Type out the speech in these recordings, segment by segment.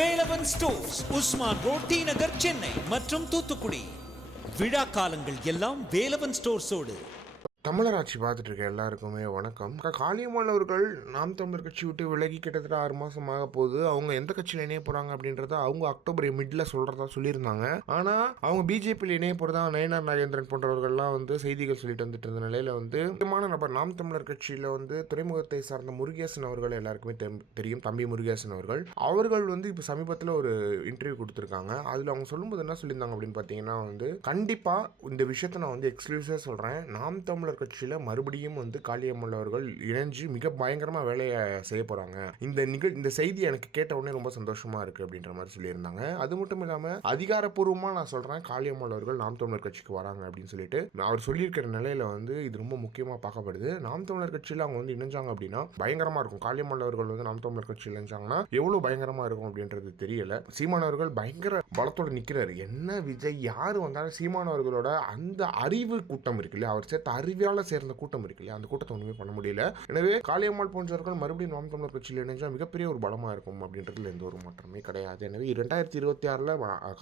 Velavan stores Usman road T Nagar Chennai மற்றும் தூத்துக்குடி. விழா காலங்கள் எல்லாம் வேலவன் ஸ்டோர்ஸோடு தமிழராட்சி பார்த்துட்டு இருக்க எல்லாருக்குமே வணக்கம். காளியம்மாள் அவர்கள் நாம் தமிழர் கட்சி விட்டு விலகி கிட்டத்தட்ட ஆறு மாதம் ஆக போகுது. அவங்க எந்த கட்சியில் இணைய போகிறாங்க அப்படின்றத அவங்க அக்டோபர் மிட்ல சொல்கிறதா சொல்லியிருந்தாங்க. ஆனால் அவங்க பிஜேபியில் இணைய போகிறதா நயனார் நாகேந்திரன் போன்றவர்கள்லாம் வந்து செய்திகள் சொல்லிட்டு வந்துட்டு இருந்த நிலையில் வந்து முக்கியமான நபர் நாம் தமிழர் கட்சியில் வந்து துறைமுகத்தை சார்ந்த முருகேசன் அவர்கள் எல்லாருக்குமே தெரியும். தம்பி முருகேசன் அவர்கள். அவர்கள் வந்து இப்போ சமீபத்தில் ஒரு இன்டர்வியூ கொடுத்துருக்காங்க. அதில் அவங்க சொல்லும்போது என்ன சொல்லியிருந்தாங்க அப்படின்னு பார்த்தீங்கன்னா வந்து கண்டிப்பாக இந்த விஷயத்தை நான் வந்து எக்ஸ்க்ளூசிவாக சொல்கிறேன் நாம் தமிழர் கட்சியில் மறுபடியும் வந்து காளியம்மாள் அவர்கள் இணைஞ்சு மிக பயங்கரமாக வேலையை செய்ய போகிறாங்க இந்த நிகழ் இந்த செய்தி எனக்கு கேட்ட உடனே ரொம்ப சந்தோஷமாக இருக்குது அப்படின்ற மாதிரி சொல்லியிருந்தாங்க. அது மட்டும் இல்லாமல் அதிகாரப்பூர்வமாக நான் சொல்கிறேன் காளியம்மாள் அவர்கள் நாம் தமிழர் கட்சிக்கு வராங்க அப்படின்னு சொல்லிட்டு அவர் சொல்லியிருக்கிற நிலையில் வந்து இது ரொம்ப முக்கியமாக பார்க்கப்படுது. நாம் தமிழர் கட்சியில் அவங்க வந்து இணைஞ்சாங்க அப்படின்னா பயங்கரமாக இருக்கும். காளியம்மாள் அவர்கள் வந்து நாம் தமிழர் கட்சியில் இணைஞ்சாங்கன்னா எவ்வளோ பயங்கரமாக இருக்கும் அப்படின்றது தெரியல. சீமானவர்கள் பயங்கர பலத்தோட நிற்கிறாரு என்ன விஜய் யார் வந்தாலும் சீமானவர்களோட அந்த அறிவு கூட்டம் இருக்கு இல்லையா? அவர் சேர்த்த திவ்யாவில் சேர்ந்த கூட்டம் இருக்கு இல்லையா? அந்த கூட்டத்தை ஒன்றுமே பண்ண முடியல. எனவே காளியம்மாள் போன்றவர்கள் மறுபடியும் நாம் தமிழர் கட்சியில் இணைஞ்சால் மிகப்பெரிய ஒரு பலமாக இருக்கும் அப்படின்றதுல எந்த ஒரு மாற்றமே கிடையாது. எனவே இரண்டாயிரத்தி இருபத்தி ஆறில்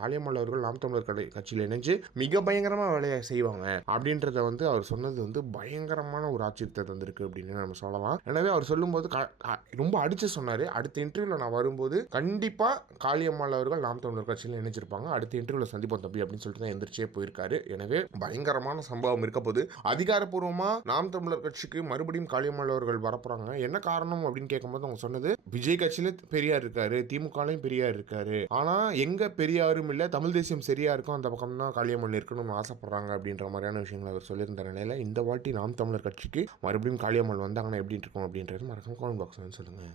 காளியம்மாள் அவர்கள் நாம் தமிழர் கடை கட்சியில் இணைஞ்சு மிக பயங்கரமாக வேலையை செய்வாங்க அப்படின்றத வந்து அவர் சொன்னது வந்து பயங்கரமான ஒரு ஆச்சரியத்தை தந்திருக்கு அப்படின்னு நம்ம சொல்லலாம். எனவே அவர் சொல்லும்போது க- ரொம்ப அடிச்சு சொன்னார். அடுத்த இன்டர்வியூவில் நான் வரும்போது கண்டிப்பாக காளியம்மாள் அவர்கள் நாம் தமிழர் கட்சியில் இணைஞ்சிருப்பாங்க. அடுத்த இன்டர்வியூவில் சந்திப்போம் தம்பி அப்படின்னு சொல்லிட்டு தான் எந்திரிச்சே போயிருக்காரு. எனவே பயங்கரமான சம்பவம் இருக்க போது அதிகாரப்பூர்வமாக நாம் தமிழர் கட்சிக்கு மறுபடியும் காளியம்மாள் அவர்கள் வரப்போறாங்க. என்ன காரணம் அப்படின்னு கேட்கும்போது அவங்க சொன்னது விஜய் கட்சியில பெரியார் இருக்காரு திமுகலையும் பெரியார் இருக்காரு. ஆனா எங்க பெரியாரும் இல்லை தமிழ் தேசியம் சரியா இருக்கும் அந்த பக்கம் தான் காளியம்மாள் இருக்கணும்னு ஆசைப்படுறாங்க அப்படின்ற மாதிரியான விஷயங்களை அவர் சொல்லியிருந்த நிலையில இந்த வாட்டி நாம் தமிழர் கட்சிக்கு மறுபடியும் காளியம்மாள் வந்தாங்கன்னா எப்படி இருக்கும் அப்படின்றது மறக்காம கமெண்ட் பாக்ஸ் சொல்லுங்க.